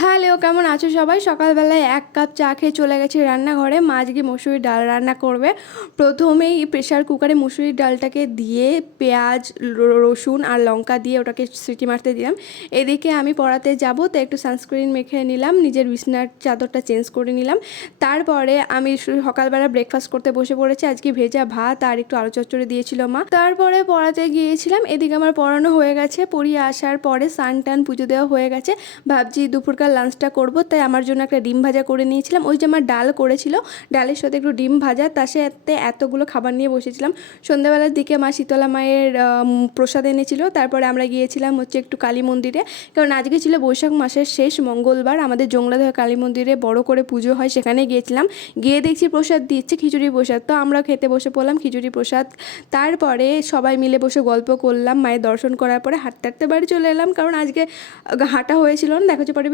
Hello, কেমন আছো সবাই? সকালবেলায় ১ কাপ চা খেয়ে চলে গেছি রান্নাঘরে। মা আজকে মসুরির ডাল রান্না করবে। প্রথমেই প্রেসার কুকারে মসুরির ডালটাকে দিয়ে পেঁয়াজ, রসুন আর লঙ্কা দিয়ে ওটাকে সিটি মারতে দিলাম। এদিকে আমি পড়াতে যাব, তো একটু সানস্ক্রিন মেখে নিলাম, নিজের বিছানার চাদরটা চেঞ্জ করে নিলাম। তারপরে আমি সকালবেলা ব্রেকফাস্ট করতে বসে পড়েছি। আজকে ভেজা ভাত আর একটু আলু চচ্চড়ি দিয়েছিল মা। তারপরে পড়াতে গিয়েছিলাম। এদিকে আমার পড়ানো হয়ে গেছে। পড়িয়ে আসার পরে স্নান টান পুজো দেওয়া হয়ে গেছে। ভাবছি দুপুরকার লাঞ্চটা করব, তাই আমার জন্য একটা ডিম ভাজা করে নিয়েছিলাম। ওই যে আমার ডাল করেছিল, ডালের সাথে একটু ডিম ভাজা, তার সাথে এতগুলো খাবার নিয়ে বসেছিলাম। সন্ধ্যাবেলার দিকে মা শীতলা মায়ের প্রসাদ এনেছিল। তারপরে আমরা গিয়েছিলাম একটু কালী মন্দিরে, কারণ আজকে ছিল বৈশাখ মাসের শেষ মঙ্গলবার। আমাদের জংলাধর কালী মন্দিরে বড় করে পুজো হয়, সেখানে গিয়েছিলাম। গিয়ে দেখছি প্রসাদ দিচ্ছে, খিচুড়ি প্রসাদ। তো আমরা খেতে বসে পড়লাম খিচুড়ি প্রসাদ। তারপরে সবাই মিলে বসে গল্প করলাম। মায়ের দর্শন করার পরে হাঁটতে হাঁটতে বাড়ি চলে এলাম, কারণ আজকে হাঁটা হয়েছিল না। দেখা হচ্ছে পরে।